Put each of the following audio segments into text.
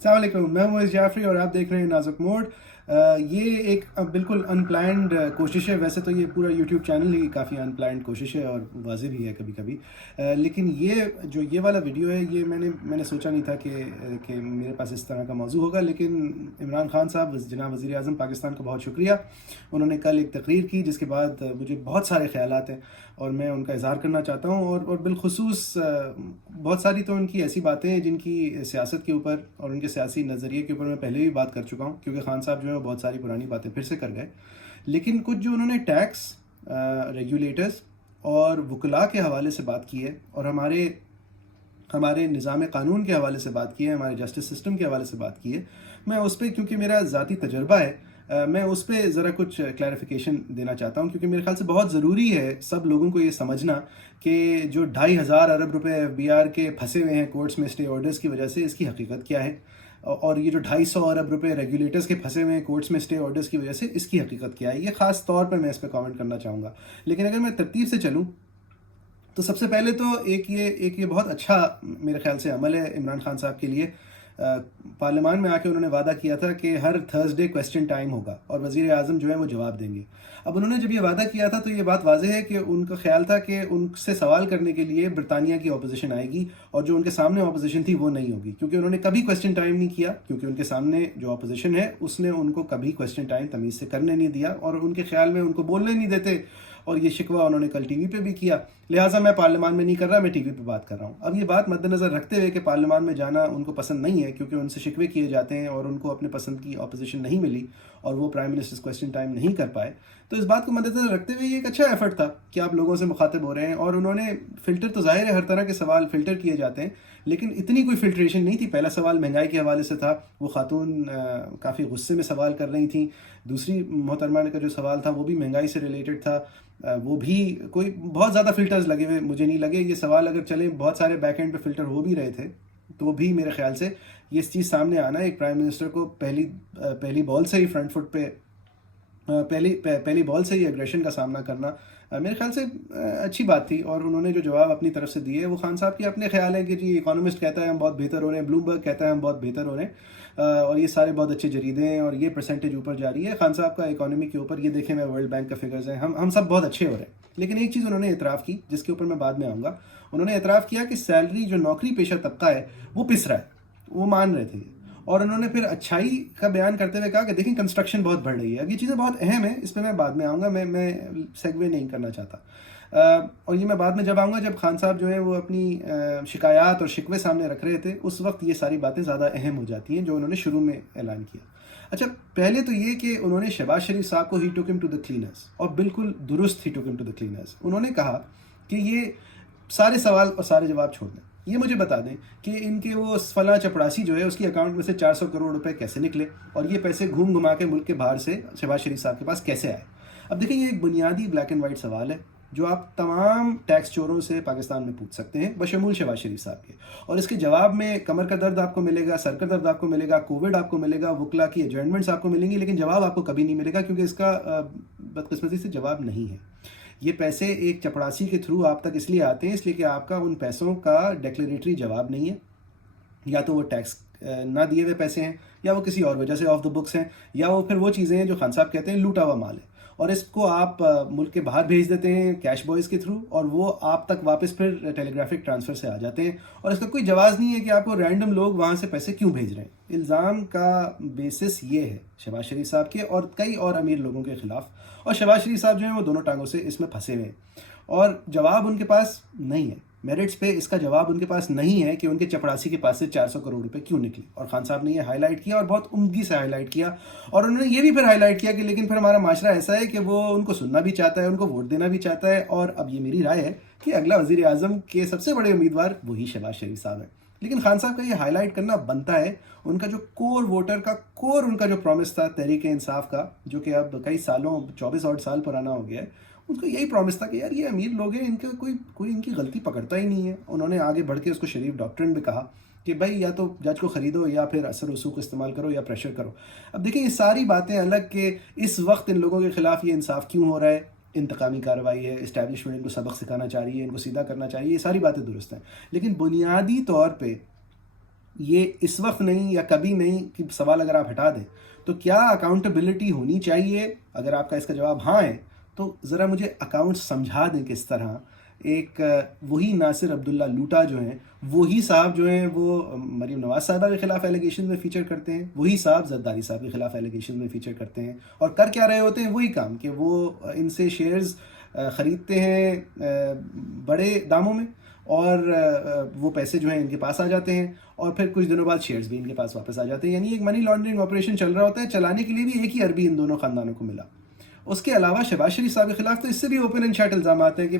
السلام علیکم، میں ہوں جعفری اور آپ دیکھ رہے ہیں نازک موڈ۔ یہ ایک بالکل ان پلانڈ کوشش ہے۔ ویسے تو یہ پورا یوٹیوب چینل ہی کافی ان پلانڈ کوشش ہے اور واضح بھی ہے کبھی کبھی، لیکن یہ والا ویڈیو ہے، یہ میں نے سوچا نہیں تھا کہ میرے پاس اس طرح کا موضوع ہوگا، لیکن عمران خان صاحب، جناب وزیر اعظم پاکستان کا بہت شکریہ۔ انہوں نے کل ایک تقریر کی جس کے بعد مجھے بہت سارے خیالات ہیں اور میں ان کا اظہار کرنا چاہتا ہوں، اور بالخصوص بہت ساری تو ان کی ایسی باتیں ہیں جن کی سیاست کے اوپر اور ان کے سیاسی نظریے کے اوپر میں پہلے بھی بات کر چکا ہوں، کیونکہ خان صاحب جو ہیں وہ بہت ساری پرانی باتیں پھر سے کر گئے۔ لیکن کچھ جو انہوں نے ٹیکس، ریگولیٹرز اور وکلاء کے حوالے سے بات کی ہے، اور ہمارے نظام قانون کے حوالے سے بات کی ہے، ہمارے جسٹس سسٹم کے حوالے سے بات کی ہے، میں اس پہ، کیونکہ میرا ذاتی تجربہ ہے، میں اس پہ ذرا کچھ کلیریفیکیشن دینا چاہتا ہوں، کیونکہ میرے خیال سے بہت ضروری ہے سب لوگوں کو یہ سمجھنا کہ جو 2,500 ارب روپے ایف بی آر کے پھنسے ہوئے ہیں کورٹس میں اسٹے آرڈرز کی وجہ سے، اس کی حقیقت کیا ہے، اور یہ جو 250 ارب روپے ریگولیٹرز کے پھنسے ہوئے ہیں کورٹس میں اسٹے آرڈرز کی وجہ سے، اس کی حقیقت کیا ہے۔ یہ خاص طور پہ میں اس پہ کامنٹ کرنا چاہوں گا، لیکن اگر میں ترتیب سے چلوں تو سب سے پہلے تو ایک یہ بہت اچھا میرے خیال سے عمل ہے عمران خان صاحب کے لیے۔ پارلیمان میں آ کے انہوں نے وعدہ کیا تھا کہ ہر تھرسڈے کویسچن ٹائم ہوگا اور وزیر اعظم جو ہے وہ جواب دیں گے۔ اب انہوں نے جب یہ وعدہ کیا تھا تو یہ بات واضح ہے کہ ان کا خیال تھا کہ ان سے سوال کرنے کے لیے برطانیہ کی اپوزیشن آئے گی، اور جو ان کے سامنے اپوزیشن تھی وہ نہیں ہوگی، کیونکہ انہوں نے کبھی کویسچن ٹائم نہیں کیا، کیونکہ ان کے سامنے جو اپوزیشن ہے اس نے ان کو کبھی کویسچن ٹائم تمیز سے کرنے نہیں دیا، اور ان کے خیال میں ان کو بولنے نہیں دیتے، اور یہ شکوہ انہوں نے کل ٹی وی پہ بھی کیا۔ لہٰذا میں پارلیمان میں نہیں کر رہا، میں ٹی وی پہ بات کر رہا ہوں۔ اب یہ بات مد نظر رکھتے ہوئے کہ پارلیمان میں جانا ان کو پسند نہیں ہے، کیونکہ ان سے شکوے کیے جاتے ہیں اور ان کو اپنے پسند کی اپوزیشن نہیں ملی اور وہ پرائم منسٹر کویسچن ٹائم نہیں کر پائے، تو اس بات کو مد نظر رکھتے ہوئے یہ ایک اچھا ایفرٹ تھا کہ آپ لوگوں سے مخاطب ہو رہے ہیں، اور انہوں نے فلٹر تو ظاہر ہے ہر طرح کے سوال فلٹر کیے جاتے ہیں، لیکن اتنی کوئی فلٹریشن نہیں تھی۔ پہلا سوال مہنگائی کے حوالے سے تھا، وہ خاتون کافی غصے میں سوال کر رہی تھیں۔ دوسری محترمہ کا جو سوال تھا وہ بھی مہنگائی سے ریلیٹڈ تھا، وہ بھی کوئی بہت زیادہ فلٹرز لگے ہوئے مجھے نہیں لگے۔ یہ سوال اگر چلے بہت سارے بیک اینڈ پہ فلٹر ہو بھی رہے تھے تو بھی میرے خیال سے یہ چیز سامنے آنا، ایک پرائم منسٹر کو پہلی بال سے ہی فرنٹ فٹ پہ پہلی بال سے ہی ایگریشن کا سامنا کرنا، میرے خیال سے اچھی بات تھی، اور انہوں نے جو جواب اپنی طرف سے دیے وہ خان صاحب کے اپنے خیال ہیں کہ جی اکانومسٹ کہتا ہے ہم بہت بہتر ہو رہے ہیں، بلومبرگ کہتا ہے ہم بہت بہتر ہو رہے ہیں، اور یہ سارے بہت اچھے جریدے ہیں اور یہ پرسنٹیج اوپر جا رہی ہے خان صاحب کا اکانومی کے اوپر۔ یہ دیکھیں میں ورلڈ بینک کا فگرز ہیں، ہم سب بہت اچھے ہو رہے ہیں۔ لیکن ایک چیز انہوں نے اعتراف کی جس کے اوپر میں بعد میں آؤں گا، انہوں نے اعتراف کیا کہ سیلری جو نوکری پیشہ طبقہ ہے وہ پس رہا ہے، وہ مان رہے تھے، اور انہوں نے پھر اچھائی کا بیان کرتے ہوئے کہا کہ دیکھیں کنسٹرکشن بہت بڑھ رہی ہے۔ اب یہ چیزیں بہت اہم ہیں، اس پہ میں بعد میں آؤں گا، میں سیگوے نہیں کرنا چاہتا، اور یہ میں بعد میں جب آؤں گا جب خان صاحب جو ہیں وہ اپنی شکایات اور شکوے سامنے رکھ رہے تھے، اس وقت یہ ساری باتیں زیادہ اہم ہو جاتی ہیں جو انہوں نے شروع میں اعلان کیا۔ اچھا، پہلے تو یہ کہ انہوں نے شہباز شریف صاحب کو ہی ٹوک ہم ٹو دا کلینرز، اور بالکل درست ہی ٹوک ہم ٹو دا کلینرز۔ انہوں نے کہا کہ یہ سارے سوال اور سارے جواب چھوڑ دیں، یہ مجھے بتا دیں کہ ان کے وہ فلاں چپڑاسی جو ہے اس کی اکاؤنٹ میں سے 400 کروڑ روپے کیسے نکلے، اور یہ پیسے گھوم گھما کے ملک کے باہر سے شہباز شریف صاحب کے پاس کیسے آئے۔ اب دیکھیں یہ ایک بنیادی بلیک اینڈ وائٹ سوال ہے جو آپ تمام ٹیکس چوروں سے پاکستان میں پوچھ سکتے ہیں بشمول شہباز شریف صاحب کے، اور اس کے جواب میں کمر کا درد آپ کو ملے گا، سر کا درد آپ کو ملے گا، کووڈ آپ کو ملے گا، وکلا کی ایڈجرنمنٹس آپ کو ملیں گی، لیکن جواب آپ کو کبھی نہیں ملے گا، کیونکہ اس کا بدقسمتی سے جواب نہیں ہے۔ یہ پیسے ایک چپڑاسی کے تھرو آپ تک اس لیے آتے ہیں، اس لیے کہ آپ کا ان پیسوں کا ڈیکلیریٹری جواب نہیں ہے، یا تو وہ ٹیکس نہ دیے ہوئے پیسے ہیں، یا وہ کسی اور وجہ سے آف دا بکس ہیں، یا وہ پھر وہ چیزیں ہیں جو خان صاحب کہتے ہیں لوٹا ہوا مال ہے، اور اس کو آپ ملک کے باہر بھیج دیتے ہیں کیش بوائز کے تھرو، اور وہ آپ تک واپس پھر ٹیلی گرافک ٹرانسفر سے آ جاتے ہیں، اور اس کا کوئی جواز نہیں ہے کہ آپ کو رینڈم لوگ وہاں سے پیسے کیوں بھیج رہے ہیں۔ الزام کا بیسس یہ ہے شہباز شریف صاحب کے اور کئی اور امیر لوگوں کے خلاف، اور شہباز شریف صاحب جو ہیں وہ دونوں ٹانگوں سے اس میں پھنسے ہوئے ہیں، اور جواب ان کے پاس نہیں ہے، میرٹس پہ اس کا جواب ان کے پاس نہیں ہے کہ ان کے چپڑاسی کے پاس سے 400 کروڑ روپے کیوں نکلی، اور خان صاحب نے یہ ہائی لائٹ کیا اور بہت عمدگی سے ہائی لائٹ کیا، اور انہوں نے یہ بھی پھر ہائی لائٹ کیا کہ لیکن پھر ہمارا معاشرہ ایسا ہے کہ وہ ان کو سننا بھی چاہتا ہے، ان کو ووٹ دینا بھی چاہتا ہے، اور اب یہ میری رائے ہے کہ اگلا وزیر اعظم کے سب سے بڑے امیدوار وہی شہباز شریف صاحب ہیں۔ لیکن خان صاحب کا یہ ہائی لائٹ کرنا بنتا ہے، ان کا جو کور ووٹر کا کور ان کا جو پرومس تھا تحریک انصاف کا، جو کہ اب کئی سالوں 24 اور سال پرانا ہو گیا ہے، ان کو یہی پرومس تھا کہ یار یہ امیر لوگ ہیں، ان کا کوئی ان کی غلطی پکڑتا ہی نہیں ہے۔ انہوں نے آگے بڑھ کے اس کو شریف ڈاکٹرن بھی کہا کہ بھائی یا تو جج کو خریدو یا پھر اثر رسوخ استعمال کرو یا پریشر کرو۔ اب دیکھیں یہ ساری باتیں الگ کہ اس وقت ان لوگوں کے خلاف یہ انصاف کیوں ہو رہا ہے، انتقامی کارروائی ہے، اسٹیبلشمنٹ ان کو سبق سکھانا چاہ رہی ہے، ان کو سیدھا کرنا چاہیے، یہ ساری باتیں درست ہیں، لیکن بنیادی طور پہ یہ اس وقت نہیں یا کبھی نہیں کہ سوال اگر آپ ہٹا دیں تو کیا اکاؤنٹیبلٹی ہونی چاہیے؟ اگر آپ کا اس کا جواب ہاں ہے تو ذرا مجھے اکاؤنٹ سمجھا دیں کس طرح ایک وہی ناصر عبداللہ لوٹا جو ہیں، وہی صاحب جو ہیں وہ مریم نواز صاحبہ کے خلاف ایلیگیشن میں فیچر کرتے ہیں، وہی صاحب زرداری صاحب کے خلاف ایلیگیشن میں فیچر کرتے ہیں، اور کر کیا رہے ہوتے ہیں؟ وہی کام کہ وہ ان سے شیئرز خریدتے ہیں بڑے داموں میں، اور وہ پیسے جو ہیں ان کے پاس آ جاتے ہیں، اور پھر کچھ دنوں بعد شیئرز بھی ان کے پاس واپس آ جاتے ہیں. یعنی ایک منی لانڈرنگ آپریشن چل رہا ہوتا ہے. چلانے کے لیے بھی ایک ہی عربی ان دونوں خاندانوں کو ملا. اس کے علاوہ شہباز شریف صاحب کے خلاف تو اس سے بھی اوپن اینڈ شٹ الزامات ہیں کہ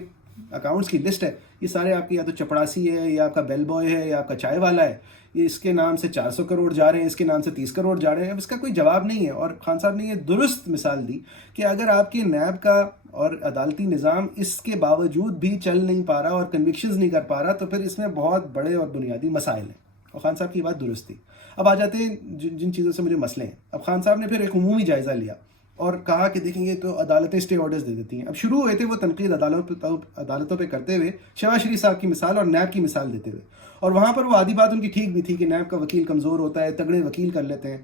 اکاؤنٹس کی لسٹ ہے، یہ سارے آپ کی یا تو چپڑاسی ہے، یا آپ کا بیل بوائے ہے، یا آپ کا چائے والا ہے، یہ اس کے نام سے 400 کروڑ جا رہے ہیں، اس کے نام سے 30 کروڑ جا رہے ہیں. اب اس کا کوئی جواب نہیں ہے. اور خان صاحب نے یہ درست مثال دی کہ اگر آپ کے نیب کا اور عدالتی نظام اس کے باوجود بھی چل نہیں پا رہا اور کنوکشنز نہیں کر پا رہا تو پھر اس میں بہت بڑے اور بنیادی مسائل ہیں. اور خان صاحب کی بات درست تھی. اب آ جاتے ہیں جن چیزوں سے مجھے مسئلے ہیں. اب خان صاحب نے پھر ایک عمومی جائزہ لیا اور کہا کہ دیکھیں گے تو عدالتیں اسٹے آرڈرز دے دیتی ہیں. اب شروع ہوئے تھے وہ تنقید عدالتوں پہ کرتے ہوئے شہباز شریف صاحب کی مثال اور نیب کی مثال دیتے ہوئے، اور وہاں پر وہ آدھی بات ان کی ٹھیک بھی تھی کہ نیب کا وکیل کمزور ہوتا ہے، تگڑے وکیل کر لیتے ہیں.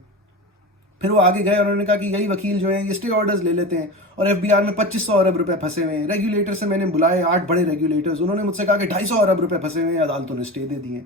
پھر وہ آگے گئے اور انہوں نے کہا کہ یہی وکیل جو ہیں یہ اسٹے آرڈرز لے لیتے ہیں، اور ایف بی آر میں 2500 ارب روپے پھنسے ہوئے ہیں. ریگولیٹر سے میں نے بلائے 8 بڑے ریگولیٹرز، انہوں نے مجھ سے کہا کہ 250 ارب روپے پھنسے ہوئے ہیں، عدالتوں نے اسٹے دے دیے.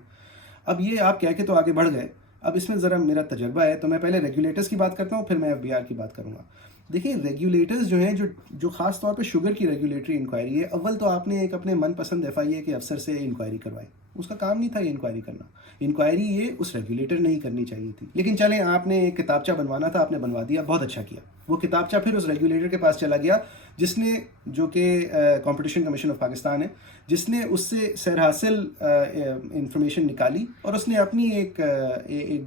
اب یہ آپ کہہ کے تو آگے بڑھ گئے. اب اس میں ذرا میرا تجربہ ہے تو میں پہلے ریگولیٹرز کی بات کرتا ہوں، پھر میں ایف بی آر کی بات کروں گا. دیکھیں ریگولیٹرز جو ہیں جو خاص طور پہ شوگر کی ریگولیٹری انکوائری ہے، اول تو آپ نے ایک اپنے من پسند ایف آئی اے کے افسر سے انکوائری کروائی. اس کا کام نہیں تھا یہ انکوائری کرنا. انکوائری یہ اس ریگولیٹر نے ہی کرنی چاہیے تھی. لیکن چلیں آپ نے ایک کتابچہ بنوانا تھا، آپ نے بنوا دیا، بہت اچھا کیا. وہ کتابچہ پھر اس ریگولیٹر کے پاس چلا گیا جس نے، جو کہ کمپٹیشن کمیشن آف پاکستان ہے، جس نے اس سے سیر حاصل انفارمیشن نکالی اور اس نے اپنی ایک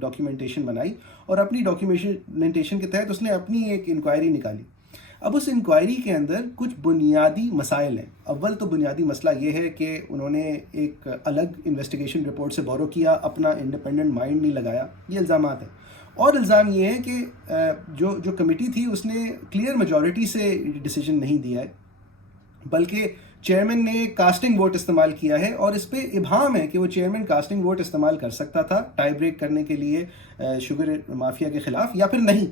ڈاکیومنٹیشن بنائی، اور اپنی ڈاکیومنٹیشن کے تحت اس نے اپنی ایک انکوائری نکالی. اب اس انکوائری کے اندر کچھ بنیادی مسائل ہیں. اول تو بنیادی مسئلہ یہ ہے کہ انہوں نے ایک الگ انویسٹیگیشن رپورٹ سے بورو کیا، اپنا انڈیپینڈنٹ مائنڈ نہیں لگایا. یہ الزامات ہیں. اور الزام یہ ہے کہ جو کمیٹی تھی اس نے کلیئر میجورٹی سے ڈیسیجن نہیں دیا ہے، بلکہ چیئرمین نے کاسٹنگ ووٹ استعمال کیا ہے، اور اس پہ ابہام ہے کہ وہ چیئرمین کاسٹنگ ووٹ استعمال کر سکتا تھا ٹائی بریک کرنے کے لیے شوگر مافیا کے خلاف یا پھر نہیں.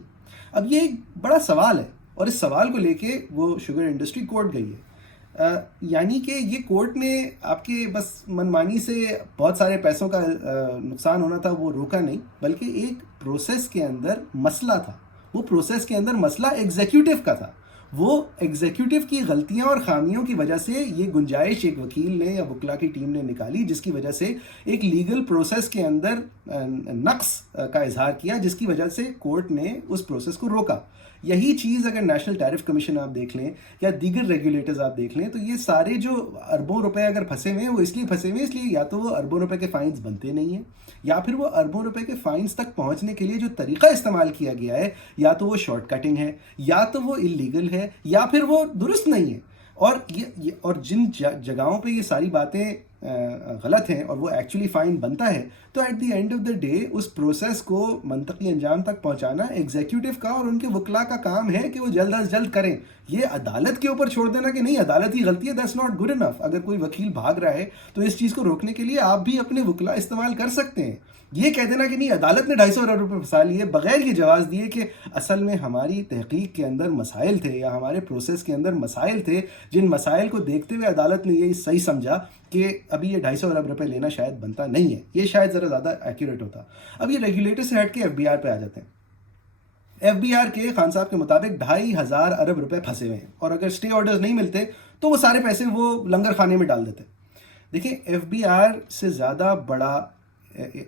اب یہ ایک بڑا سوال ہے، اور اس سوال کو لے کے وہ شوگر انڈسٹری کورٹ گئی ہے. یعنی کہ یہ کورٹ نے آپ کے بس منمانی سے بہت سارے پیسوں کا نقصان ہونا تھا وہ روکا نہیں، بلکہ ایک پروسیس کے اندر مسئلہ تھا. وہ پروسیس کے اندر مسئلہ ایگزیکیوٹیو کا تھا. وہ ایگزیکیوٹیو کی غلطیاں اور خامیوں کی وجہ سے یہ گنجائش ایک وکیل نے یا وکلا کی ٹیم نے نکالی، جس کی وجہ سے ایک لیگل پروسیس کے اندر نقص کا اظہار کیا، جس کی وجہ سے کورٹ نے اس پروسیس کو روکا. یہی چیز اگر نیشنل ٹیرف کمیشن آپ دیکھ لیں یا دیگر ریگولیٹرز آپ دیکھ لیں تو یہ سارے جو اربوں روپے اگر پھنسے ہوئے ہیں وہ اس لیے پھنسے ہوئے ہیں، اس لیے یا تو وہ اربوں روپے کے فائنز بنتے نہیں ہیں، یا پھر وہ اربوں روپے کے فائنز تک پہنچنے کے لیے جو طریقہ استعمال کیا گیا ہے یا تو وہ شارٹ کٹنگ ہے، یا تو وہ اللیگل ہے، یا پھر وہ درست نہیں ہے. اور جن جگہوں پہ یہ ساری باتیں غلط ہیں اور وہ ایکچولی فائن بنتا ہے، تو at the end of the day اس پروسیس کو منطقی انجام تک پہنچانا ایگزیکیوٹیو کا اور ان کے وکلا کا کام ہے کہ وہ جلد از جلد کریں. یہ عدالت کے اوپر چھوڑ دینا کہ نہیں عدالت کی غلطی ہے، دیٹس ناٹ گڈ انف. اگر کوئی وکیل بھاگ رہا ہے تو اس چیز کو روکنے کے لیے آپ بھی اپنے وکلا استعمال کر سکتے ہیں. یہ کہہ دینا کہ نہیں عدالت نے 250 ارب روپے پھنسا لیے بغیر یہ جواز دیے کہ اصل میں ہماری تحقیق کے اندر مسائل تھے یا ہمارے پروسیس کے اندر مسائل تھے، جن مسائل کو دیکھتے ہوئے عدالت نے یہ صحیح سمجھا کہ ابھی یہ 250 ارب روپے لینا شاید بنتا نہیں ہے. یہ شاید ذرا زیادہ ایکوریٹ ہوتا. اب یہ ریگولیٹر سے ہٹ کے ایف بی آر پہ آ جاتے ہیں. ایف بی آر کے خان صاحب کے مطابق 2500 ارب روپے پھنسے ہوئے ہیں، اور اگر اسٹے آرڈرز نہیں ملتے تو وہ سارے پیسے وہ لنگر خانے میں ڈال دیتے. دیکھیں ایف بی آر سے زیادہ بڑا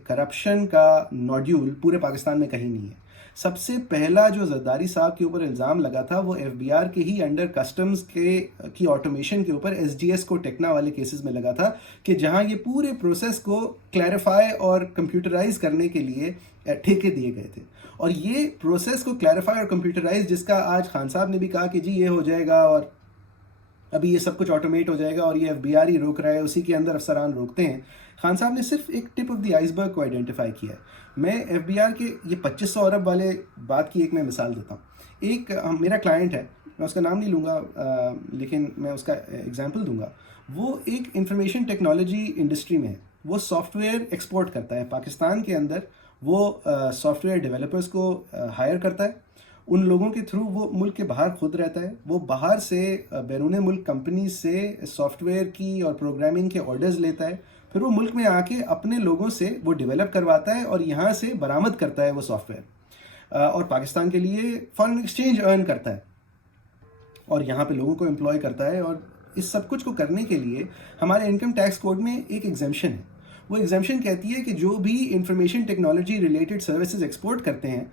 کرپشن کا نوڈیول پورے پاکستان میں کہیں نہیں ہے. سب سے پہلا جو زرداری صاحب کے اوپر الزام لگا تھا وہ ایف بی آر کے ہی انڈر کسٹمز کی آٹومیشن کے اوپر ایس ڈی ایس کو ٹیکنا والے کیسز میں لگا تھا، کہ جہاں یہ پورے پروسیس کو کلیریفائی اور کمپیوٹرائز کرنے کے لیے ٹھیکے دیے گئے تھے. اور یہ پروسیس کو کلیریفائی اور کمپیوٹرائز، جس کا آج خان صاحب نے بھی کہا کہ جی یہ ہو جائے گا اور ابھی یہ سب کچھ آٹومیٹ ہو جائے گا اور یہ ایف بی آر ہی روک رہا ہے، اسی کے اندر افسران روکتے ہیں. خان صاحب نے صرف ایک ٹپ آف دی آئس برگ کو آئیڈینٹیفائی کیا ہے. میں ایف بی آر کے یہ 2500 ارب والے بات کی ایک میں مثال دیتا ہوں. ایک میرا کلائنٹ ہے، میں اس کا نام نہیں لوں گا لیکن میں اس کا ایگزامپل دوں گا. وہ ایک انفارمیشن ٹیکنالوجی انڈسٹری میں ہے، وہ سافٹ ویئر ایکسپورٹ کرتا ہے پاکستان کے اندر. وہ سافٹ ویئر ڈیولپرز کو ہائر کرتا ہے, ان لوگوں کے تھرو وہ ملک کے باہر خود رہتا ہے, وہ باہر سے بیرون ملک کمپنیز سے سافٹ ویئر کی اور پروگرامنگ کے آرڈرز لیتا ہے, پھر وہ ملک میں آ کے اپنے لوگوں سے وہ ڈیولپ کرواتا ہے اور یہاں سے برآمد کرتا ہے وہ سافٹ ویئر, اور پاکستان کے لیے فارن ایکسچینج ارن کرتا ہے اور یہاں پہ لوگوں کو امپلوائے کرتا ہے. اور اس سب کچھ کو کرنے کے لیے ہمارے انکم ٹیکس کوڈ میں ایک ایگزمپشن ہے. وہ ایگزمپشن کہتی ہے کہ جو بھی information technology related services export کرتے ہیں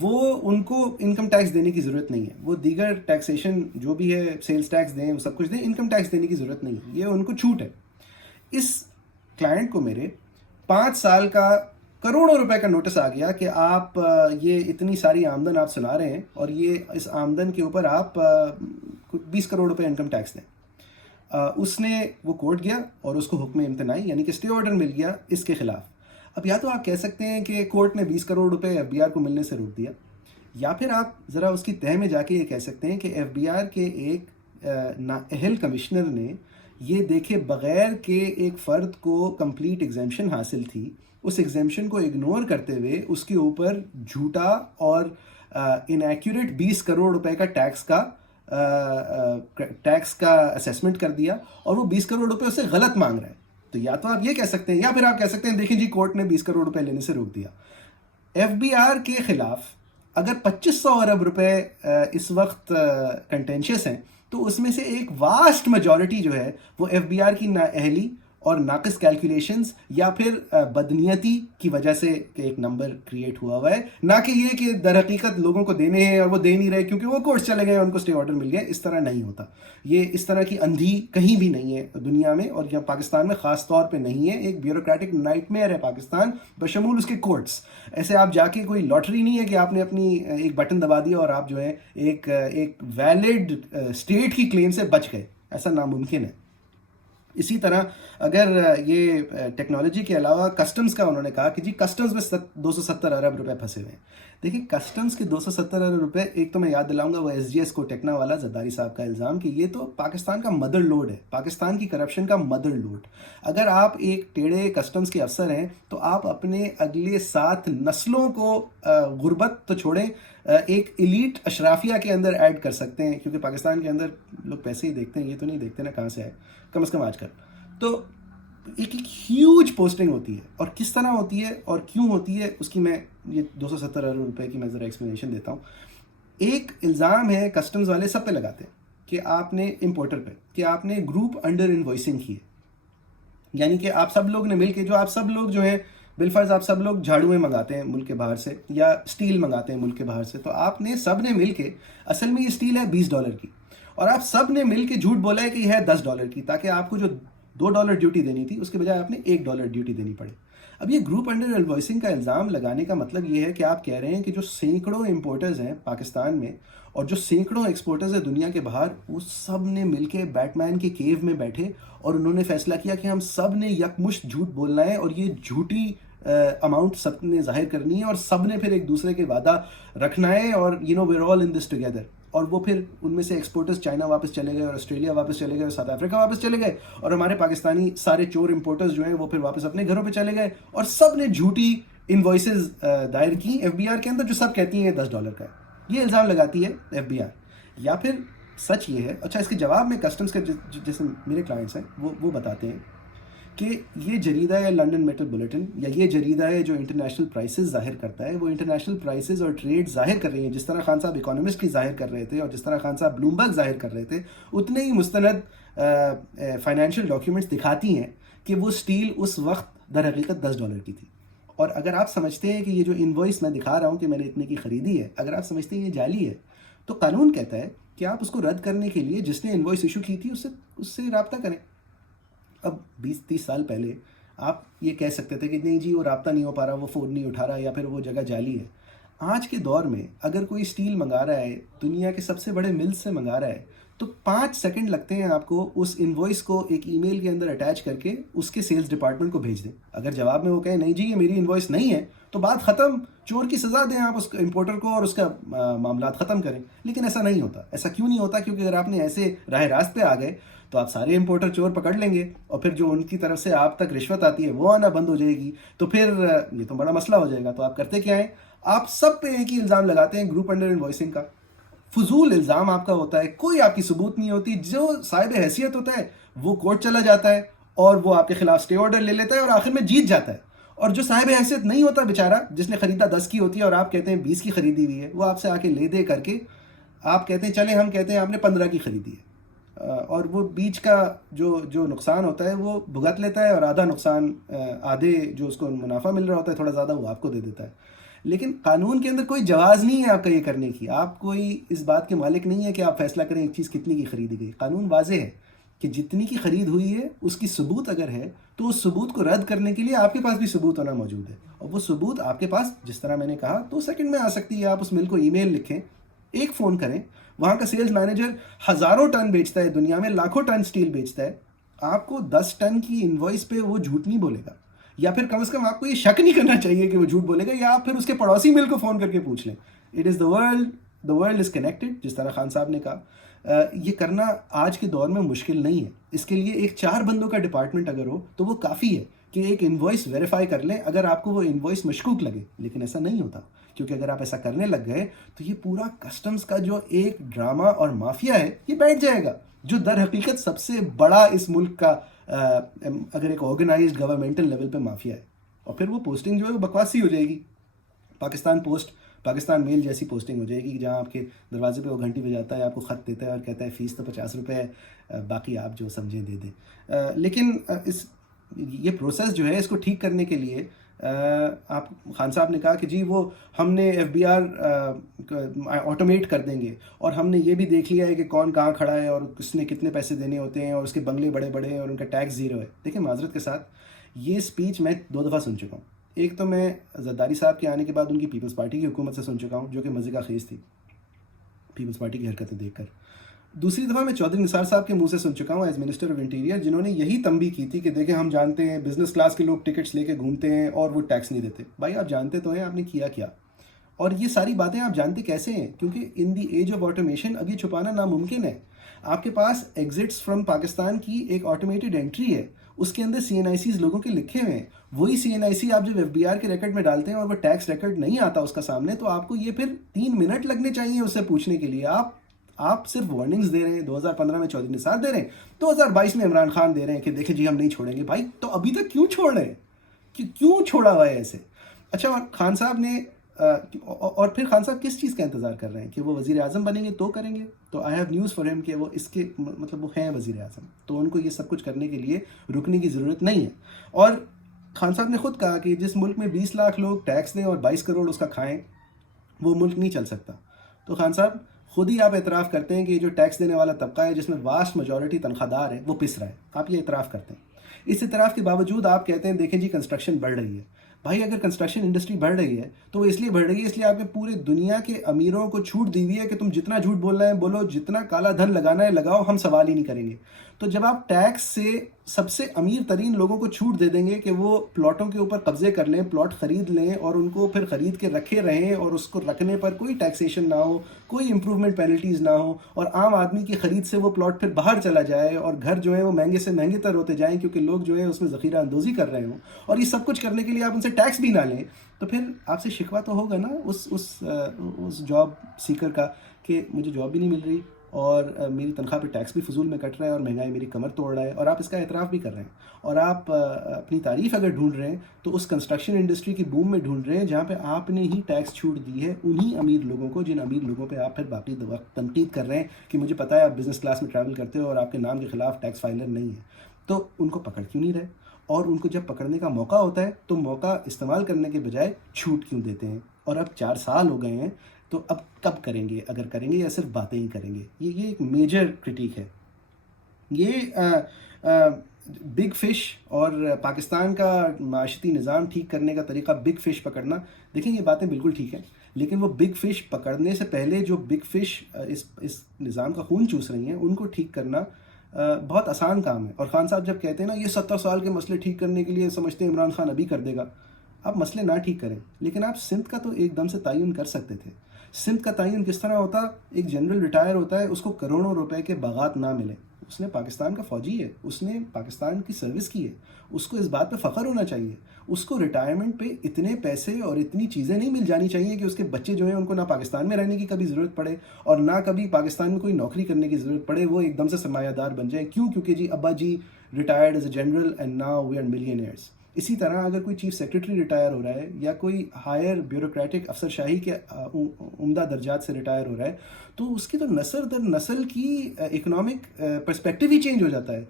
وہ ان کو انکم ٹیکس دینے کی ضرورت نہیں ہے. وہ دیگر ٹیکسیشن جو بھی ہے, سیلز ٹیکس دیں, وہ سب کچھ دیں, انکم ٹیکس دینے کی ضرورت نہیں ہے, یہ ان کو چھوٹ ہے. اس کلائنٹ کو میرے 5 سال کا کروڑوں روپے کا نوٹس آ گیا کہ آپ یہ اتنی ساری آمدن آپ سنا رہے ہیں اور یہ اس آمدن کے اوپر آپ 20 کروڑ روپے انکم ٹیکس دیں. اس نے وہ کورٹ گیا اور اس کو حکم امتناعی یعنی کہ اسٹے آرڈر مل گیا اس کے خلاف. اب یا تو آپ کہہ سکتے ہیں کہ کورٹ نے 20 کروڑ روپے ایف بی آر کو ملنے سے روک دیا, یا پھر آپ ذرا اس کی تہہ میں جا کے یہ کہہ سکتے ہیں کہ ایف بی آر کے ایک نااہل کمشنر نے یہ دیکھے بغیر کہ ایک فرد کو کمپلیٹ ایگزیمشن حاصل تھی, اس ایگزیمشن کو اگنور کرتے ہوئے اس کے اوپر جھوٹا اور انیکیوریٹ 20 کروڑ روپے کا ٹیکس کا اسیسمنٹ کر دیا, اور وہ 20 کروڑ روپے اسے غلط مانگ رہا ہے. تو یا تو آپ یہ کہہ سکتے ہیں, یا پھر آپ کہہ سکتے ہیں دیکھیں جی کورٹ نے 20 کروڑ روپے لینے سے روک دیا. ایف بی آر کے خلاف اگر 2500 ارب روپے اس وقت کنٹینشیس ہیں, تو اس میں سے ایک واسٹ میجورٹی جو ہے وہ ایف بی آر کی نااہلی اور ناقص کیلکولیشنز یا پھر بدنیتی کی وجہ سے ایک نمبر کریٹ ہوا ہے, نہ کہ یہ کہ در حقیقت لوگوں کو دینے ہیں اور وہ دے نہیں رہے کیونکہ وہ کورٹ چلے گئے, ان کو اسٹے آرڈر مل گیا. اس طرح نہیں ہوتا, یہ اس طرح کی اندھی کہیں بھی نہیں ہے دنیا میں, اور یہاں پاکستان میں خاص طور پہ نہیں ہے. ایک بیوروکریٹک نائٹ میئر ہے پاکستان بشمول اس کے کورٹس. ایسے آپ جا کے کوئی لاٹری نہیں ہے کہ آپ نے اپنی ایک بٹن دبا دیا اور آپ جو ہے ایک ویلڈ اسٹیٹ کی کلیم سے بچ گئے, ایسا ناممکن ہے. اسی طرح اگر یہ ٹیکنالوجی کے علاوہ کسٹمز کا انہوں نے کہا کہ جی کسٹمز میں 270 ارب روپے پھنسے ہوئے ہیں. دیکھیں کسٹمز کے 270 ارب روپے, ایک تو میں یاد دلاؤں گا وہ ایس جی ایس کو ٹیکنا والا زرداری صاحب کا الزام کہ یہ تو پاکستان کا مدر لوڈ ہے, پاکستان کی کرپشن کا مدر لوڈ. اگر آپ ایک ٹیڑھے کسٹمز کے افسر ہیں تو آپ اپنے اگلے 7 نسلوں کو غربت تو چھوڑیں, ایک ایلیٹ اشرافیہ کے اندر ایڈ کر سکتے ہیں, کیونکہ پاکستان کے اندر لوگ پیسے ہی دیکھتے ہیں, یہ تو نہیں دیکھتے نا کہاں سے آئے, کم از کم آج کل. تو ایک ہیوج پوسٹنگ ہوتی ہے, اور کس طرح ہوتی ہے اور کیوں ہوتی ہے اس کی میں یہ 270 ارب روپے کی میں ذرا ایکسپلینیشن دیتا ہوں. ایک الزام ہے کسٹمز والے سب پہ لگاتے ہیں کہ آپ نے امپورٹر پہ کہ آپ نے گروپ انڈر انوائسنگ کی ہے, یعنی کہ آپ سب لوگ نے مل کے آپ سب لوگ جو ہیں بالفرض آپ سب لوگ جھاڑویں منگاتے ہیں ملک کے باہر سے یا اسٹیل منگاتے ہیں ملک کے باہر سے, تو آپ نے سب نے مل کے, اصل میں یہ اسٹیل ہے $20 کی, اور آپ سب نے مل کے جھوٹ بولا ہے کہ یہ ہے $10 کی, تاکہ آپ کو جو $2 ڈیوٹی دینی تھی اس کے بجائے آپ نے $1 ڈیوٹی دینی پڑے. اب یہ گروپ انڈر انوائسنگ کا الزام لگانے کا مطلب یہ ہے کہ آپ کہہ رہے ہیں کہ جو سینکڑوں امپورٹرز ہیں پاکستان میں اور جو سینکڑوں ایکسپورٹرز ہیں دنیا کے باہر, وہ سب نے مل کے بیٹ مین کے کیو میں بیٹھے اور انہوں نے فیصلہ کیا کہ ہم سب نے یکمشت جھوٹ بولنا ہے اور یہ جھوٹی اماؤنٹ سب نے ظاہر کرنی ہے, اور سب نے پھر ایک دوسرے کے وعدہ رکھنا ہے, اور we're all in this together. اور وہ پھر ان میں سے ایکسپورٹرز چائنا واپس چلے گئے اور آسٹریلیا واپس چلے گئے اور ساؤتھ افریقہ واپس چلے گئے, اور ہمارے پاکستانی سارے چور امپورٹرز جو ہیں وہ پھر واپس اپنے گھروں پہ چلے گئے, اور سب نے جھوٹی انوائسز دائر کی ایف بی آر کے اندر جو سب کہتی ہیں $10 کا ہے. یہ الزام لگاتی ہے ایف بی آر. یا پھر سچ یہ ہے, اچھا اس کے جواب میں کسٹمز کے جیسے میرے کلائنٹس ہیں وہ بتاتے ہیں کہ یہ جریدہ ہے لنڈن میٹل بلیٹن, یا یہ جریدہ ہے جو انٹرنیشنل پرائسز ظاہر کرتا ہے, وہ انٹرنیشنل پرائسز اور ٹریڈ ظاہر کر رہی ہیں, جس طرح خان صاحب اکانومسٹ کی ظاہر کر رہے تھے اور جس طرح خان صاحب بلومبرگ ظاہر کر رہے تھے, اتنے ہی مستند فائنینشیل ڈاکیومنٹس دکھاتی ہیں کہ وہ اسٹیل اس وقت در حقیقت $10 کی تھی. اور اگر آپ سمجھتے ہیں کہ یہ جو انوائس میں دکھا رہا ہوں کہ میں نے اتنے کی خریدی ہے, اگر آپ سمجھتے ہیں یہ جعلی ہے, تو قانون کہتا ہے کہ آپ اس کو رد کرنے کے لیے جس نے انوائس ایشو کی تھی اس سے رابطہ کریں. اب 20-30 سال پہلے آپ یہ کہہ سکتے تھے کہ نہیں جی وہ رابطہ نہیں ہو پا رہا, وہ فون نہیں اٹھا رہا, یا پھر وہ جگہ جعلی ہے. آج کے دور میں اگر کوئی اسٹیل منگا رہا ہے, دنیا کے سب سے بڑے ملز سے منگا رہا ہے, تو 5 سیکنڈ لگتے ہیں آپ کو اس انوائس کو ایک ای میل کے اندر اٹیچ کر کے اس کے سیلز ڈپارٹمنٹ کو بھیج دیں. اگر جواب میں وہ کہیں نہیں جی یہ میری انوائس نہیں ہے, تو بات ختم, چور کی سزا دیں آپ اس امپورٹر کو اور اس کا معاملات ختم کریں. لیکن ایسا نہیں ہوتا. ایسا کیوں نہیں ہوتا؟ کیونکہ اگر آپ نے ایسے راہ راست پہ آ گئے تو آپ سارے امپورٹر چور پکڑ لیں گے اور پھر جو ان کی طرف سے آپ تک رشوت آتی ہے وہ آنا بند ہو جائے گی. تو پھر یہ تو بڑا مسئلہ ہو جائے گا. تو آپ کرتے کیا ہیں, آپ سب پہ ایک ہی الزام لگاتے ہیں گروپ انڈر انوائسنگ کا. فضول الزام آپ کا ہوتا ہے, کوئی آپ کی ثبوت نہیں ہوتی. جو صاحب حیثیت ہوتا ہے وہ کورٹ چلا جاتا ہے اور وہ آپ کے خلاف اسٹے آرڈر لے لیتا ہے اور آخر میں جیت جاتا ہے. اور جو صاحب حیثیت نہیں ہوتا بیچارہ, جس نے خریدا 10 کی ہوتی ہے اور آپ کہتے ہیں 20 کی خریدی ہوئی ہے, وہ آپ سے آ کے لے دے کر کے آپ کہتے ہیں چلیں ہم کہتے ہیں آپ نے 15 کی خریدی ہے, اور وہ بیچ کا جو نقصان ہوتا ہے وہ بھگت لیتا ہے اور آدھا نقصان, آدھے جو اس کو منافع مل رہا ہوتا ہے تھوڑا زیادہ, وہ آپ کو دے دیتا ہے. لیکن قانون کے اندر کوئی جواز نہیں ہے آپ کا یہ کرنے کی. آپ کوئی اس بات کے مالک نہیں ہے کہ آپ فیصلہ کریں ایک چیز کتنی کی خریدی گئی. قانون واضح ہے کہ جتنی کی خرید ہوئی ہے اس کی ثبوت اگر ہے تو اس ثبوت کو رد کرنے کے لیے آپ کے پاس بھی ثبوت ہونا موجود ہے. اور وہ ثبوت آپ کے پاس, جس طرح میں نے کہا, 2 سیکنڈ میں آ سکتی ہے. آپ اس مل کو ای میل لکھیں, ایک فون کریں, وہاں کا سیلز مینیجر ہزاروں ٹن بیچتا ہے, دنیا میں لاکھوں ٹن سٹیل بیچتا ہے. آپ کو 10 ٹن کی انوائس پہ وہ جھوٹ نہیں بولے گا, یا پھر کم از کم آپ کو یہ شک نہیں کرنا چاہیے کہ وہ جھوٹ بولے گا, یا آپ پھر اس کے پڑوسی مل کو فون کر کے پوچھ لیں. It is the world is connected, جس طرح خان صاحب نے کہا. یہ کرنا آج کے دور میں مشکل نہیں ہے. اس کے لیے ایک 4 بندوں کا ڈپارٹمنٹ اگر ہو تو وہ کافی ہے کہ ایک انوائس ویریفائی کر لیں اگر آپ کو وہ انوائس مشکوک لگے. لیکن ایسا نہیں ہوتا, کیونکہ اگر آپ ایسا کرنے لگ گئے تو یہ پورا کسٹمز کا جو ایک ڈرامہ اور مافیا ہے یہ بیٹھ جائے گا, جو در حقیقت سب سے بڑا اس ملک کا اگر ایک آرگنائزڈ گورنمنٹل لیول پہ مافیا ہے. اور پھر وہ پوسٹنگ جو ہے وہ بکواسی ہو جائے گی. پاکستان پوسٹ, پاکستان میل جیسی پوسٹنگ ہو جائے گی, جہاں آپ کے دروازے پہ وہ گھنٹی بجاتا ہے, آپ کو خط دیتا ہے اور کہتا ہے فیس تو 50 روپے ہے, باقی آپ جو سمجھیں دے دیں. لیکن یہ پروسیس جو ہے اس کو ٹھیک کرنے کے لیے آپ, خان صاحب نے کہا کہ جی وہ ہم نے FBR آٹومیٹ کر دیں گے, اور ہم نے یہ بھی دیکھ لیا ہے کہ کون کہاں کھڑا ہے اور کس نے کتنے پیسے دینے ہوتے ہیں, اور اس کے بنگلے بڑے بڑے ہیں اور ان کا ٹیکس 0 ہے. دیکھیں معذرت کے ساتھ یہ اسپیچ میں 2 دفعہ سن چکا ہوں. ایک تو میں زرداری صاحب کے آنے کے بعد ان کی پیپلز پارٹی کی حکومت سے سن چکا ہوں, جو کہ مزے کا خیز تھی پیپلز پارٹی کی حرکتیں دیکھ کر. دوسری دفعہ میں چودھری نثار صاحب کے منہ سے سن چکا ہوں ایز منسٹر آف انٹیریئر, جنہوں نے یہی تنبیہ کی تھی کہ دیکھیں ہم جانتے ہیں بزنس کلاس کے لوگ ٹکٹس لے کے گھومتے ہیں اور وہ ٹیکس نہیں دیتے. بھائی آپ جانتے تو ہیں آپ نے کیا کیا, اور یہ ساری باتیں آپ جانتے کیسے ہیں؟ کیونکہ ان دی ایج آف آٹومیشن اب یہ چھپانا ناممکن ہے. آپ کے پاس ایگزٹس فرام پاکستان کی ایک آٹومیٹڈ انٹری ہے, اس کے اندر CNICs لوگوں کے لکھے ہوئے ہیں. وہی CNIC آپ جب FBR کے ریکارڈ میں ڈالتے ہیں اور وہ ٹیکس ریکارڈ نہیں آتا اس کا سامنے, تو آپ کو یہ پھر 3 منٹ لگنے چاہیے اسے پوچھنے کے لیے. آپ صرف وارننگز دے رہے ہیں. 2015 میں چودھری نثار دے رہے ہیں, 2022 میں عمران خان دے رہے ہیں کہ دیکھیں جی ہم نہیں چھوڑیں گے. بھائی تو ابھی تک کیوں چھوڑ رہے ہیں, کیوں چھوڑا ہوا ہے ایسے؟ اچھا, اور خان صاحب نے اور پھر خان صاحب کس چیز کا انتظار کر رہے ہیں کہ وہ وزیر اعظم بنیں گے تو کریں گے؟ تو I have news for him کہ وہ اس کے مطلب وہ ہیں وزیر اعظم, تو ان کو یہ سب کچھ کرنے کے لیے رکنے کی ضرورت نہیں ہے. اور خان صاحب نے خود کہا کہ جس ملک میں 20 لاکھ لوگ ٹیکس دیں اور 22 کروڑ اس کا کھائیں, وہ ملک نہیں چل سکتا. تو خان صاحب خود ہی آپ اعتراف کرتے ہیں کہ جو ٹیکس دینے والا طبقہ ہے جس میں واسٹ میجورٹی تنخواہ دار ہے وہ پس رہا ہے. آپ یہ اعتراف کرتے ہیں. اس اعتراف کے باوجود آپ کہتے ہیں دیکھیں جی کنسٹرکشن بڑھ رہی ہے. بھائی اگر کنسٹرکشن انڈسٹری بڑھ رہی ہے تو وہ اس لیے بڑھ رہی ہے اس لیے آپ نے پورے دنیا کے امیروں کو چھوٹ دی ہوئی ہے کہ تم جتنا جھوٹ بولنا ہے بولو, جتنا کالا دھن لگانا ہے لگاؤ, ہم سوال ہی نہیں کریں گے. تو جب آپ ٹیکس سے سب سے امیر ترین لوگوں کو چھوٹ دے دیں گے کہ وہ پلاٹوں کے اوپر قبضے کر لیں, پلاٹ خرید لیں اور ان کو پھر خرید کے رکھے رہیں, اور اس کو رکھنے پر کوئی ٹیکسیشن نہ ہو, کوئی امپروومنٹ پینلٹیز نہ ہو, اور عام آدمی کی خرید سے وہ پلاٹ پھر باہر چلا جائے اور گھر جو ہے وہ مہنگے سے مہنگے تر ہوتے جائیں کیونکہ لوگ جو ہے اس میں ذخیرہ اندوزی کر رہے ہوں, اور یہ سب کچھ کرنے کے لیے آپ ان سے ٹیکس بھی نہ لیں, تو پھر آپ سے شکوہ تو ہوگا نا اس جاب سیکر کا کہ مجھے جاب بھی نہیں مل رہی اور میری تنخواہ پہ ٹیکس بھی فضول میں کٹ رہا ہے اور مہنگائی میری کمر توڑ رہا ہے. اور آپ اس کا اعتراف بھی کر رہے ہیں, اور آپ اپنی تعریف اگر ڈھونڈ رہے ہیں تو اس کنسٹرکشن انڈسٹری کی بوم میں ڈھونڈ رہے ہیں جہاں پہ آپ نے ہی ٹیکس چھوٹ دی ہے انہی امیر لوگوں کو, جن امیر لوگوں پہ آپ پھر باقی وقت تنقید کر رہے ہیں کہ مجھے پتہ ہے آپ بزنس کلاس میں ٹریول کرتے ہو اور آپ کے نام کے خلاف ٹیکس فائلر نہیں ہے. تو ان کو پکڑ کیوں نہیں رہے؟ اور ان کو جب پکڑنے کا موقع ہوتا ہے تو موقع استعمال کرنے کے بجائے چھوٹ کیوں دیتے ہیں؟ اور اب 4 سال ہو گئے ہیں, تو اب کب کریں گے, اگر کریں گے یا صرف باتیں ہی کریں گے؟ یہ ایک میجر کرٹیک ہے. یہ بگ فش اور پاکستان کا معاشی نظام ٹھیک کرنے کا طریقہ بگ فش پکڑنا, دیکھیں یہ باتیں بالکل ٹھیک ہیں, لیکن وہ بگ فش پکڑنے سے پہلے جو بگ فش اس نظام کا خون چوس رہی ہیں ان کو ٹھیک کرنا بہت آسان کام ہے. اور خان صاحب جب کہتے ہیں نا یہ 70 سال کے مسئلے ٹھیک کرنے کے لیے سمجھتے ہیں عمران خان ابھی کر دے گا, آپ مسئلے نہ ٹھیک کریں, لیکن آپ سمت کا تو ایک دم سے تعین کر سکتے تھے. سمت کا تعین کس طرح ہوتا؟ ایک جنرل ریٹائر ہوتا ہے, اس کو کروڑوں روپے کے باغات نہ ملیں, اس نے پاکستان کا فوجی ہے, اس نے پاکستان کی سروس کی ہے, اس کو اس بات پہ فخر ہونا چاہیے. اس کو ریٹائرمنٹ پہ اتنے پیسے اور اتنی چیزیں نہیں مل جانی چاہیے کہ اس کے بچے جو ہیں ان کو نہ پاکستان میں رہنے کی کبھی ضرورت پڑے اور نہ کبھی پاکستان میں کوئی نوکری کرنے کی ضرورت پڑے, وہ ایک دم سے سرمایہ دار بن جائیں. کیوں؟ کیونکہ جی ابا ji retired as a general and now we are millionaires. اسی طرح اگر کوئی چیف سیکرٹری ریٹائر ہو رہا ہے یا کوئی ہائر بیوروکریٹک افسر شاہی کے عمدہ درجات سے ریٹائر ہو رہا ہے, تو اس کی تو نسل در نسل کی اکنامک پرسپیکٹیو ہی چینج ہو جاتا ہے.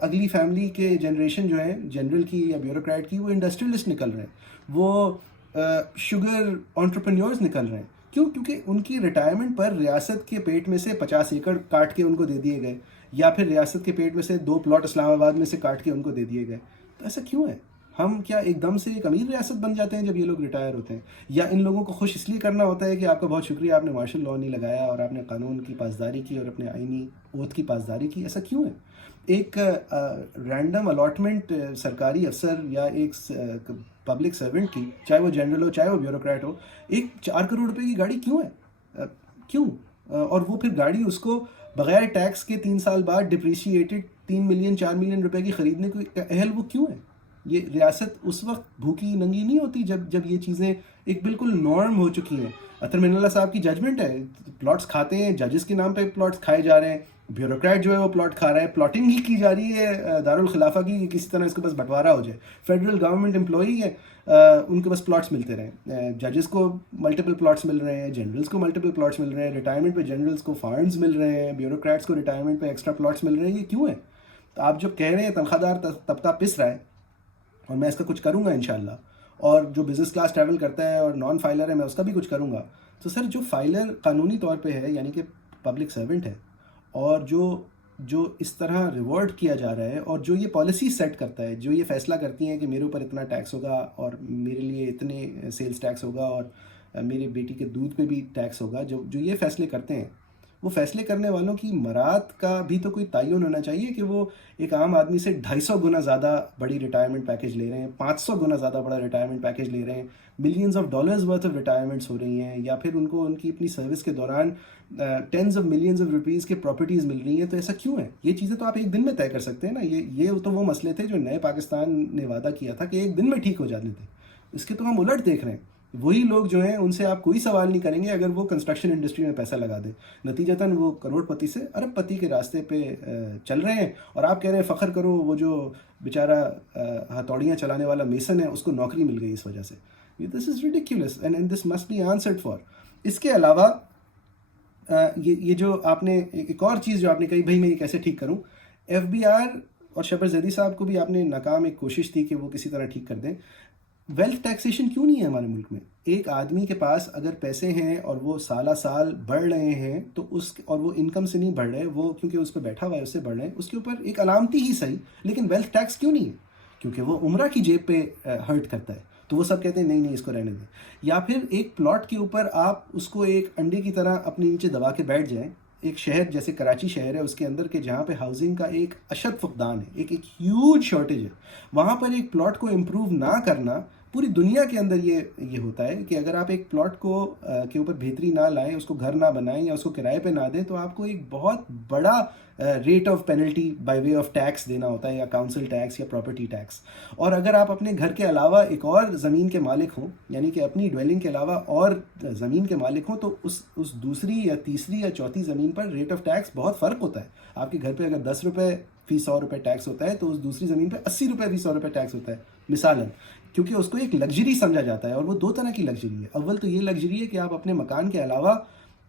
اگلی فیملی کے جنریشن جو ہے جنرل کی یا بیوروکریٹ کی, وہ انڈسٹریلسٹ نکل رہے ہیں, وہ شوگر انٹرپرینیورز نکل رہے ہیں. کیوں؟ کیونکہ ان کی ریٹائرمنٹ پر ریاست کے پیٹ میں سے 50 ایکڑ کاٹ کے ان کو دے دیے گئے, یا پھر ریاست کے پیٹ میں سے 2 پلاٹ اسلام آباد میں سے کاٹ کے ان کو دے دیے گئے. تو ایسا کیوں ہے؟ ہم کیا ایک دم سے ایک امیر ریاست بن جاتے ہیں جب یہ لوگ ریٹائر ہوتے ہیں؟ یا ان لوگوں کو خوش اس لیے کرنا ہوتا ہے کہ آپ کا بہت شکریہ, آپ نے مارشل لاء نہیں لگایا اور آپ نے قانون کی پاسداری کی اور اپنے آئینی اوتھ کی پاسداری کی؟ ایسا کیوں ہے؟ ایک رینڈم الاٹمنٹ سرکاری افسر یا ایک پبلک سرونٹ کی, چاہے وہ جنرل ہو چاہے وہ بیوروکریٹ ہو, ایک 4 کروڑ روپے کی گاڑی کیوں ہے؟ کیوں؟ اور وہ پھر گاڑی اس کو بغیر ٹیکس کے 3 سال بعد ڈپریشیٹڈ 3 ملین 4 ملین روپے کی خریدنے کو اہل وہ کیوں ہے؟ یہ ریاست اس وقت بھوکی ننگی نہیں ہوتی جب یہ چیزیں ایک بالکل نارم ہو چکی ہیں. اطہر من اللہ صاحب کی ججمنٹ ہے, پلاٹس کھاتے ہیں, ججز کے نام پہ پلاٹس کھائے جا رہے ہیں, بیوروکریٹ جو ہے وہ پلاٹ کھا رہا ہے, پلاٹنگ ہی کی جا رہی ہے دارالخلافہ کی کہ کسی طرح اس کے پاس بٹوارا ہو جائے. فیڈرل گورنمنٹ امپلائی ہے, ان کے پاس پلاٹس ملتے رہیں, ججز کو ملٹیپل پلاٹس مل رہے ہیں, جنرلز کو ملٹیپل پلاٹس مل رہے ہیں, ریٹائرمنٹ پہ جنرلز کو فنڈز مل رہے ہیں, بیوروکریٹس کو ریٹائرمنٹ پہ ایکسٹرا پلاٹس مل رہے ہیں. یہ کیوں ہے؟ تو آپ جب کہہ رہے ہیں تنخواہ دار طبقہ پس رہا ہے اور میں اس کا کچھ کروں گا انشاءاللہ, اور جو بزنس کلاس ٹریول کرتا ہے اور نان فائلر ہے میں اس کا بھی کچھ کروں گا, تو سر جو فائلر قانونی طور پہ ہے یعنی کہ پبلک سرونٹ ہے, اور جو اس طرح ریوارڈ کیا جا رہا ہے, اور جو یہ پالیسی سیٹ کرتا ہے, جو یہ فیصلہ کرتی ہیں کہ میرے اوپر اتنا ٹیکس ہوگا اور میرے لیے اتنے سیلز ٹیکس ہوگا اور میری بیٹی کے دودھ پہ بھی ٹیکس ہوگا, جو یہ فیصلے کرتے ہیں, وہ فیصلے کرنے والوں کی مراد کا بھی تو کوئی تعین ہونا چاہیے کہ وہ ایک عام آدمی سے 250 گنا زیادہ بڑی ریٹائرمنٹ پیکج لے رہے ہیں, 500 گنا زیادہ بڑا ریٹائرمنٹ پیکج لے رہے ہیں, millions of dollars worth of retirements ہو رہی ہیں, یا پھر ان کو ان کی اپنی سروس کے دوران tens of millions of rupees کے پراپرٹیز مل رہی ہیں. تو ایسا کیوں ہے؟ یہ چیزیں تو آپ ایک دن میں طے کر سکتے ہیں نا. یہ تو وہ مسئلے تھے جو نئے پاکستان نے وعدہ کیا تھا کہ ایک دن میں ٹھیک ہو جانے تھے. اس کے تو ہم الٹ دیکھ رہے ہیں. وہی لوگ جو ہیں ان سے آپ کوئی سوال نہیں کریں گے اگر وہ کنسٹرکشن انڈسٹری میں پیسہ لگا دیں, نتیجتاً وہ کروڑ پتی سے ارب پتی کے راستے پہ چل رہے ہیں, اور آپ کہہ رہے ہیں فخر کرو وہ جو بیچارہ ہتھوڑیاں چلانے والا میسن ہے اس کو نوکری مل گئی اس وجہ سے. This is ridiculous and this must be answered for. اس کے علاوہ یہ جو آپ نے ایک اور چیز جو آپ نے کہی بھائی میں یہ کیسے ٹھیک کروں, ایف بی آر اور شبر زیدی صاحب کو بھی آپ نے ناکام ایک کوشش تھی کہ وہ کسی طرح ٹھیک کر دیں. ویلتھ ٹیکسیشن کیوں نہیں ہے ہمارے ملک میں؟ ایک آدمی کے پاس اگر پیسے ہیں اور وہ سالہ سال بڑھ رہے ہیں تو اور وہ انکم سے نہیں بڑھ رہے, وہ کیونکہ اس پہ بیٹھا ہوا ہے اس سے بڑھ رہے ہیں, اس کے اوپر ایک علامتی ہی صحیح لیکن ویلتھ ٹیکس کیوں نہیں ہے؟ کیونکہ وہ عمرہ کی جیب پہ ہرٹ کرتا ہے, تو وہ سب کہتے ہیں نہیں اس کو رہنے دیں. یا پھر ایک پلاٹ کے اوپر آپ اس کو ایک انڈے کی طرح اپنے نیچے دبا کے بیٹھ جائیں. ایک شہر جیسے کراچی شہر ہے اس کے اندر کہ جہاں پہ ہاؤسنگ کا ایک اشد فقدان ہے, ایک ہیوج شارٹیج ہے, وہاں پر ایک پلاٹ کو امپروو نہ کرنا, پوری دنیا کے اندر یہ ہوتا ہے کہ اگر آپ ایک پلاٹ کے اوپر بہتری نہ لائیں, اس کو گھر نہ بنائیں یا اس کو کرائے پہ نہ دیں, تو آپ کو ایک بہت بڑا rate of penalty by way of tax دینا ہوتا ہے, یا کاؤنسل ٹیکس یا پراپرٹی ٹیکس. اور اگر آپ اپنے گھر کے علاوہ ایک اور زمین کے مالک ہوں, یعنی کہ اپنی ڈویلنگ کے علاوہ اور زمین کے مالک ہوں, تو اس دوسری یا تیسری یا چوتھی زمین پر ریٹ آف ٹیکس بہت فرق ہوتا ہے. آپ کے گھر پہ اگر 10 روپے فی 100 روپے ٹیکس ہوتا ہے تو اس دوسری زمین پہ 80 روپے فی 100 روپے ٹیکس ہوتا ہے مثالاً, کیونکہ اس کو ایک لگژری سمجھا جاتا ہے. اور وہ 2 طرح کی لگژری ہے. اول تو یہ لگژری ہے کہ آپ اپنے مکان کے علاوہ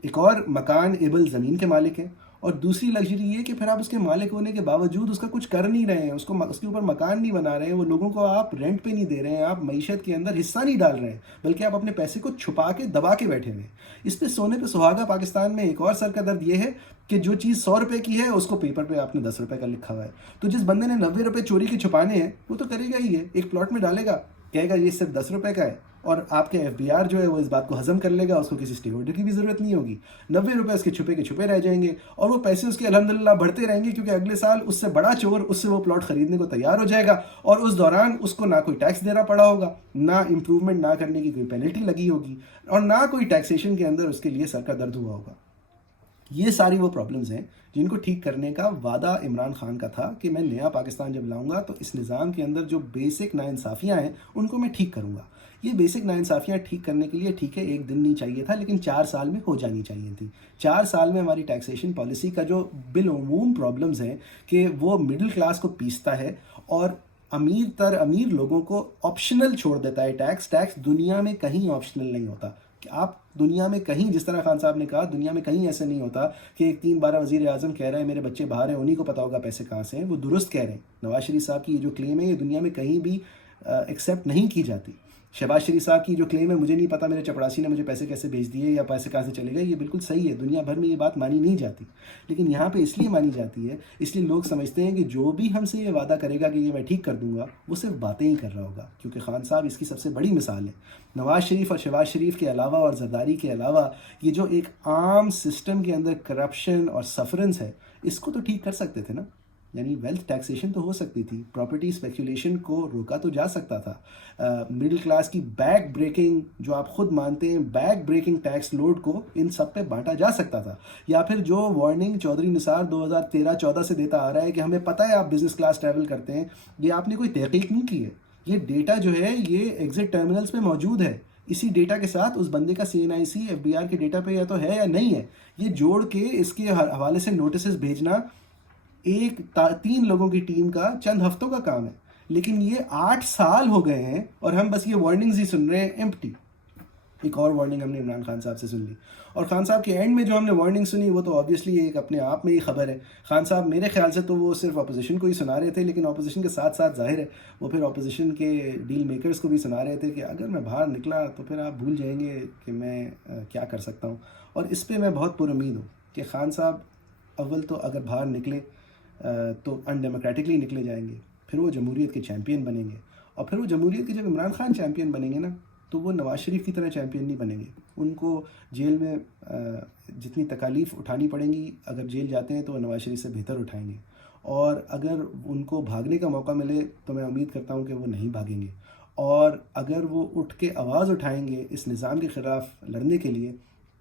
ایک اور مکان ایبل زمین کے مالک ہیں, اور دوسری لگژری یہ کہ پھر آپ اس کے مالک ہونے کے باوجود اس کا کچھ کر نہیں رہے ہیں, اس کے اوپر مکان نہیں بنا رہے ہیں, وہ لوگوں کو آپ رینٹ پہ نہیں دے رہے ہیں, آپ معیشت کے اندر حصہ نہیں ڈال رہے ہیں, بلکہ آپ اپنے پیسے کو چھپا کے دبا کے بیٹھے ہوئے ہیں. اس پہ سونے پہ سہاگا پاکستان میں ایک اور سر کا درد یہ ہے کہ جو چیز 100 روپے کی ہے اس کو پیپر پہ آپ نے 10 روپے کا لکھا ہوا ہے. تو جس بندے نے 90 روپے چوری کے چھپانے ہیں وہ تو کرے گا ہی ہے, ایک پلاٹ میں ڈالے گا, کہے گا یہ صرف 10 روپے کا ہے, اور آپ کے ایف بی آر جو ہے وہ اس بات کو ہضم کر لے گا, اس کو کسی اسٹے آرڈر کی بھی ضرورت نہیں ہوگی. 90 روپے اس کے چھپے رہ جائیں گے, اور وہ پیسے اس کے الحمدللہ بڑھتے رہیں گے, کیونکہ اگلے سال اس سے بڑا چور اس سے وہ پلاٹ خریدنے کو تیار ہو جائے گا, اور اس دوران اس کو نہ کوئی ٹیکس دینا پڑا ہوگا, نہ امپروومنٹ نہ کرنے کی کوئی پینلٹی لگی ہوگی, اور نہ کوئی ٹیکسیشن کے اندر اس کے لیے سر کا درد ہوا ہوگا. یہ ساری وہ پرابلمز ہیں جن کو ٹھیک کرنے کا وعدہ عمران خان کا تھا کہ میں نیا پاکستان جب لاؤں گا تو اس نظام کے اندر جو بیسک ناانصافیاں ہیں ان کو میں ٹھیک کروں گا. یہ بیسک ناانصافیاں ٹھیک کرنے کے لیے ٹھیک ہے ایک دن نہیں چاہیے تھا, لیکن 4 سال میں ہو جانی چاہیے تھی. 4 سال میں ہماری ٹیکسیشن پالیسی کا جو بالعموم پرابلمز ہیں کہ وہ مڈل کلاس کو پیستا ہے اور امیر لوگوں کو آپشنل چھوڑ دیتا ہے. ٹیکس دنیا میں کہیں آپشنل نہیں ہوتا. کہ آپ دنیا میں کہیں, جس طرح خان صاحب نے کہا, دنیا میں کہیں ایسے نہیں ہوتا کہ ایک 3 بارہ وزیر اعظم کہہ رہے ہیں میرے بچے باہر ہیں, انہیں کو پتا ہوگا پیسے کہاں سے ہیں. وہ درست کہہ رہے ہیں. نواز شریف صاحب کی یہ جو کلیم ہے یہ دنیا میں کہیں بھی ایکسیپٹ نہیں کی جاتی. شہباز شریف صاحب کی جو کلیم ہے مجھے نہیں پتا میرے چپڑاسی نے مجھے پیسے کیسے بھیج دیے یا پیسے کہاں سے چلے گئے, یہ بالکل صحیح ہے. دنیا بھر میں یہ بات مانی نہیں جاتی, لیکن یہاں پہ اس لیے مانی جاتی ہے, اس لیے لوگ سمجھتے ہیں کہ جو بھی ہم سے یہ وعدہ کرے گا کہ یہ میں ٹھیک کر دوں گا وہ صرف باتیں ہی کر رہا ہوگا. کیونکہ خان صاحب اس کی سب سے بڑی مثال ہے. نواز شریف اور شہباز شریف کے علاوہ اور زرداری کے علاوہ یہ جو ایک عام سسٹم کے اندر کرپشن اور سفرنس ہے اس کو تو ٹھیک کر سکتے تھے نا. یعنی ویلتھ ٹیکسیشن تو ہو سکتی تھی, پراپرٹی اسپیکولیشن کو روکا تو جا سکتا تھا, مڈل کلاس کی بیک بریکنگ جو آپ خود مانتے ہیں بیک بریکنگ ٹیکس لوڈ کو ان سب پہ بانٹا جا سکتا تھا. یا پھر جو وارننگ چودھری نثار 2013-14 سے دیتا آ رہا ہے کہ ہمیں پتہ ہے آپ بزنس کلاس ٹریول کرتے ہیں, یہ آپ نے کوئی تحقیق نہیں کی ہے. یہ ڈیٹا جو ہے یہ ایگزٹ ٹرمینلز پہ موجود ہے. اسی ڈیٹا کے ساتھ اس بندے کا CNIC FBR کے ڈیٹا پہ یا تو ہے یا نہیں ہے, یہ جوڑ کے اس کے حوالے سے نوٹسز بھیجنا 3 لوگوں کی ٹیم کا چند ہفتوں کا کام ہے. لیکن یہ 8 سال ہو گئے ہیں اور ہم بس یہ وارننگز ہی سن رہے ہیں ایمپٹی. ایک اور وارننگ ہم نے عمران خان صاحب سے سن لی, اور خان صاحب کے اینڈ میں جو ہم نے وارننگ سنی وہ تو آبویسلی ایک اپنے آپ میں ہی خبر ہے. خان صاحب میرے خیال سے تو وہ صرف اپوزیشن کو ہی سنا رہے تھے, لیکن اپوزیشن کے ساتھ ساتھ ظاہر ہے وہ پھر اپوزیشن کے ڈیل میکرز کو بھی سنا رہے تھے کہ اگر میں باہر نکلا تو پھر آپ بھول جائیں گے کہ میں کیا کر سکتا ہوں. اور اس پہ میں بہت پر امید ہوں کہ خان صاحب اول تو اگر باہر نکلیں تو ان ڈیموکریٹکلی نکلے جائیں گے, پھر وہ جمہوریت کے چیمپئن بنیں گے, اور پھر وہ جمہوریت کے جب عمران خان چیمپئن بنیں گے نا تو وہ نواز شریف کی طرح چیمپئن نہیں بنیں گے. ان کو جیل میں جتنی تکالیف اٹھانی پڑیں گی اگر جیل جاتے ہیں تو وہ نواز شریف سے بہتر اٹھائیں گے, اور اگر ان کو بھاگنے کا موقع ملے تو میں امید کرتا ہوں کہ وہ نہیں بھاگیں گے, اور اگر وہ اٹھ کے آواز اٹھائیں گے اس نظام کے خلاف لڑنے کے لیے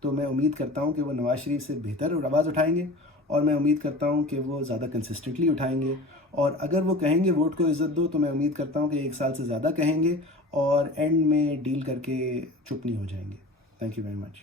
تو میں امید کرتا ہوں کہ وہ نواز شریف سے بہتر آواز اٹھائیں گے, اور میں امید کرتا ہوں کہ وہ زیادہ کنسسٹنٹلی اٹھائیں گے. اور اگر وہ کہیں گے ووٹ کو عزت دو تو میں امید کرتا ہوں کہ 1 سال سے زیادہ کہیں گے اور اینڈ میں ڈیل کر کے چپ نہیں ہو جائیں گے. Thank you very much.